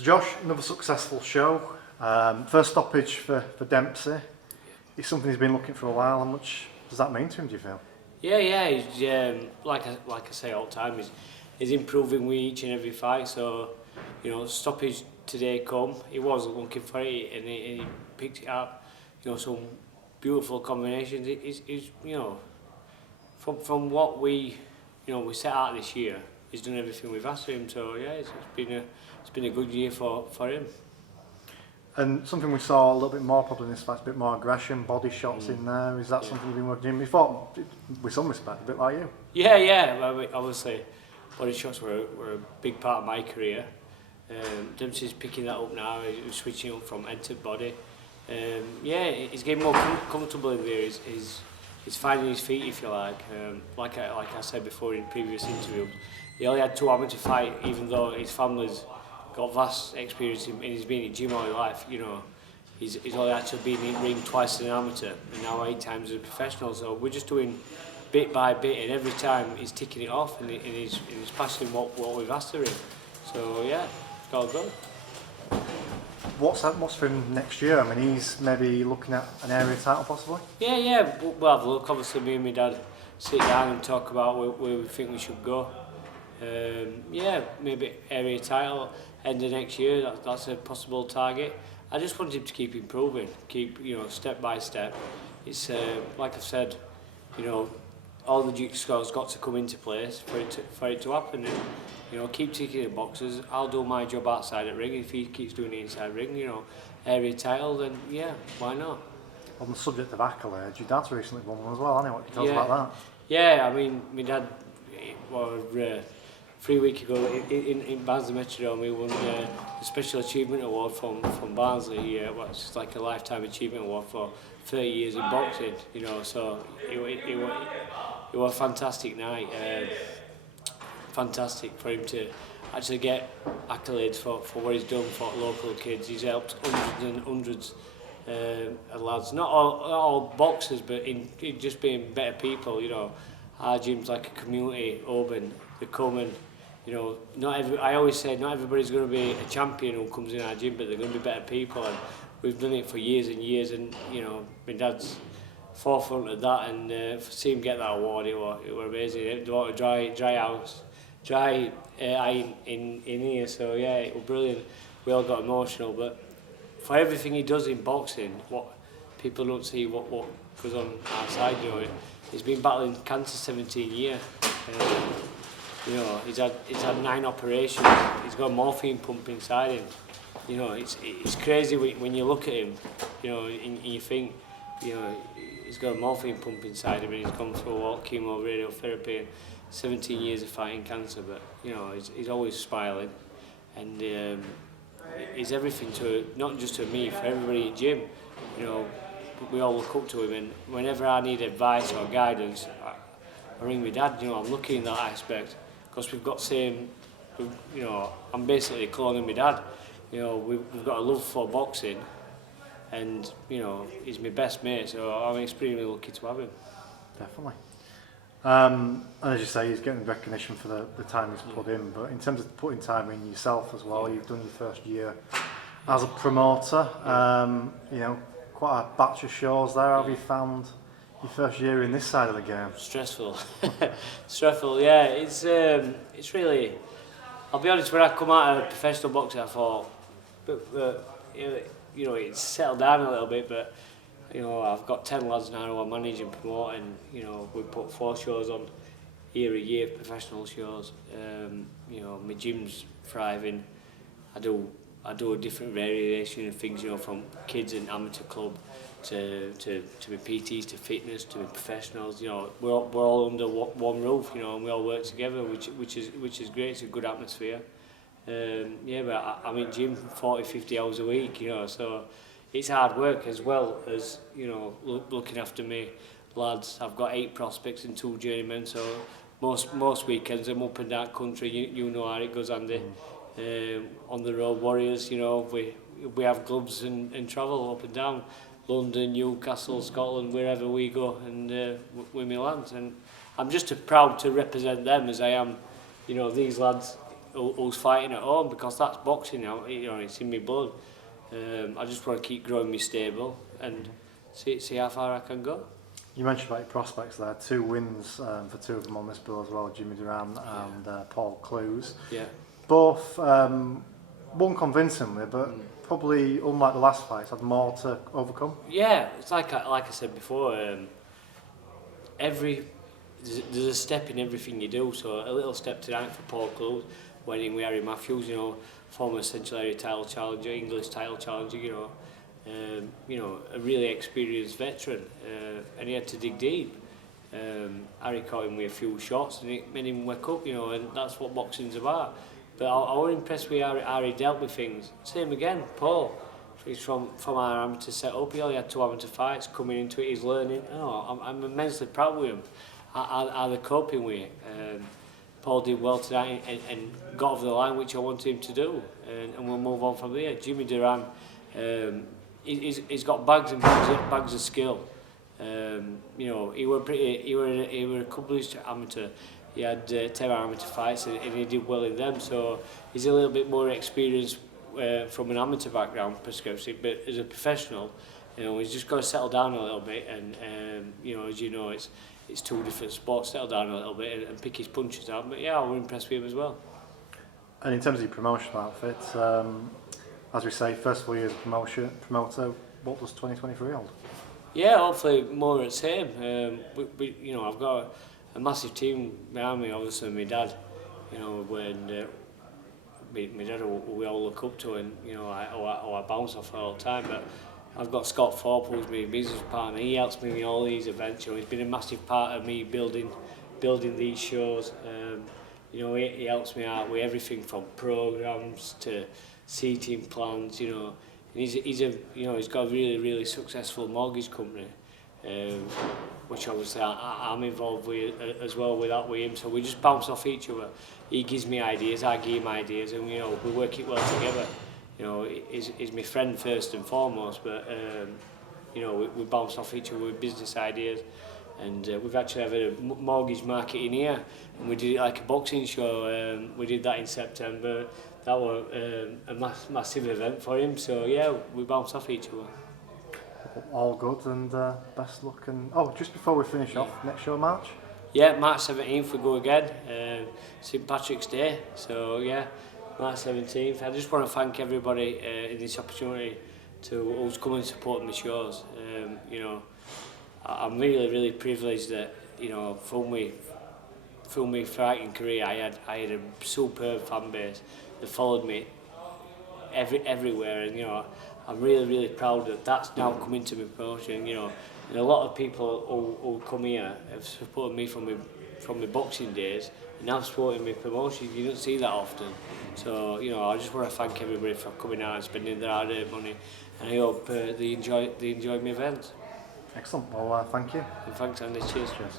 So Josh, another successful show. First stoppage for Dempsey. It's something he's been looking for a while. How much does that mean to him, do you feel? Yeah. He's like I say all the time, he's improving with each and every fight. So, stoppage today come. He wasn't looking for it, and he picked it up. Some beautiful combinations. He's from what we set out this year. He's done everything we've asked of him. So yeah, it's been a good year for him. And something we saw a little bit more probably in this fight, a bit more aggression, body shots in there. Is that something you've been working on before? With some respect, a bit like you. Yeah. Well, obviously, body shots were a big part of my career. Dempsey's picking that up now. He's switching up from head to body. He's getting more comfortable in there. He's finding his feet, if you like. Like I said before in previous interviews, he only had 2 amateur fights, even though his family's got vast experience and he's been in gym all his life. He's only actually been in ring twice as an amateur and now 8 times as a professional. So we're just doing bit by bit, and every time he's ticking it off and he's passing what we've asked of him. So yeah, it's all good. What's for him next year? I mean, he's maybe looking at an area title possibly? Yeah. We'll have a look. Obviously, me and my dad sit down and talk about where we think we should go. Maybe area title end of next year. That's a possible target. I just want him to keep improving, keep step by step. It's like I've said, all the jigsaw's got to come into place for it to happen. And, keep ticking the boxes. I'll do my job outside the ring. If he keeps doing the inside ring, area title, then yeah, why not? On the subject of accolades, your dad's recently won one as well, hasn't he? What can you tell us about that? Yeah, I mean, my dad, 3 weeks ago in Barnsley Metrodome, he won the Special Achievement Award from Barnsley. It's like a lifetime achievement award for 30 years in boxing. So it was a fantastic night. Fantastic for him to actually get accolades for what he's done for local kids. He's helped hundreds and hundreds of lads, not all boxers, but in just being better people. Our gym's like a community open. They come and I always say not everybody's going to be a champion who comes in our gym, but they're going to be better people, and we've done it for years and years. And my dad's forefront of that, and to see him get that award, it was amazing. It was a dry eye in here, so yeah, it was brilliant. We all got emotional, but for everything he does in boxing, what people don't see what goes on outside, he's been battling cancer 17 years. He's had 9 operations. He's got a morphine pump inside him. It's crazy when you look at him, and you think, he's got a morphine pump inside him and he's gone through all chemo, radiotherapy, and 17 years of fighting cancer. But he's always smiling, and he's everything to not just to me, for everybody in the gym. We all look up to him, and whenever I need advice or guidance, I ring my dad. I'm lucky in that aspect, because we've got same. I'm basically cloning my dad. We've got a love for boxing, and he's my best mate. So I'm extremely lucky to have him. Definitely. And as you say, he's getting recognition for the time he's put in. But in terms of putting time in yourself as well, you've done your first year as a promoter. Quite a batch of shows there. Have you found your first year in this side of the game? Stressful. Stressful, yeah. It's really, I'll be honest, when I come out of professional boxing, I thought, it's settled down a little bit, but I've got 10 lads now who I manage and promote, and we put 4 shows on here a year, professional shows. My gym's thriving. I do a different variation of things, from kids and amateur club to my PTs, to fitness, to my professionals. We're all under one roof, and we all work together, which is great. It's a good atmosphere. But I'm in gym 40-50 hours a week, so it's hard work, as well as looking after me lads. I've got 8 prospects and 2 journeymen, so most weekends I'm up and down country. You know how it goes, Andy. On the road warriors, we have clubs and travel up and down London, Newcastle, Scotland, wherever we go, and with my lads. And I'm just as proud to represent them as I am, these lads who's fighting at home, because that's boxing now. You know, it's in my blood. I just want to keep growing my stable and see how far I can go. You mentioned about your prospects there. 2 wins for 2 of them on this bill as well, Jimmy Duran and Paul Clues. Yeah. Both won convincingly, but probably, unlike the last fights, had more to overcome. Yeah, it's like I said before. There's a step in everything you do. So a little step tonight for Paul Clues, winning with Harry Matthews. You know, former Central Area title challenger, English title challenger. You know, a really experienced veteran, and he had to dig deep. Harry caught him with a few shots and it made him wake up, you know, and that's what boxing's about. But I was impressed with how he dealt with things. Same again, Paul. He's from our amateur setup. He only had 2 amateur fights. Coming into it, he's learning. I'm immensely proud with him. How they're coping with it. Paul did well tonight and got over the line, which I wanted him to do. And we'll move on from there. Jimmy Duran, he's got bags and bags of skill. You know, he were an accomplished amateur. He had 10 amateur fights and he did well in them. So he's a little bit more experienced from an amateur background perspective. But as a professional, you know, he's just got to settle down a little bit. And you know, as you know, it's 2 different sports. Settle down a little bit and pick his punches out. But yeah, I was impressed with him as well. And in terms of your promotional outfit, as we say, first full year as a promoter, what does 2023 hold? Yeah, hopefully more of the same. You know, I've got a massive team behind me, obviously my dad, you know, when my dad who we all look up to, and you know, I bounce off all the time. But I've got Scott Thorpe, who's my business partner. He helps me with all these events. You know, he's been a massive part of me building these shows. You know, he helps me out with everything from programs to seating plans. You know, and he's got a really successful mortgage company, which obviously I'm involved with as well with him. So we just bounce off each other. He gives me ideas, I give him ideas, and you know, we work it well together. You know, he's my friend first and foremost, but you know, we bounce off each other with business ideas. And we've actually had a mortgage market in here, and we did it like a boxing show. We did that in September. That was a massive event for him. So yeah, we bounce off each other. All good, and best luck. And just before we finish off, next show March? Yeah, March 17th we go again. St Patrick's Day. So yeah, March 17th. I just want to thank everybody in this opportunity who's come and support my shows. You know, I'm really privileged that, you know, through my fighting career, I had a superb fan base that followed me everywhere, and you know, I'm really proud that that's now come into my promotion. You know, and a lot of people who come here have supported me from my boxing days, and now supporting my promotion. You don't see that often. So you know, I just want to thank everybody for coming out and spending their hard-earned money, and I hope they enjoy my event. Excellent. Well, thank you. And thanks, Andy. Cheers. Cheers.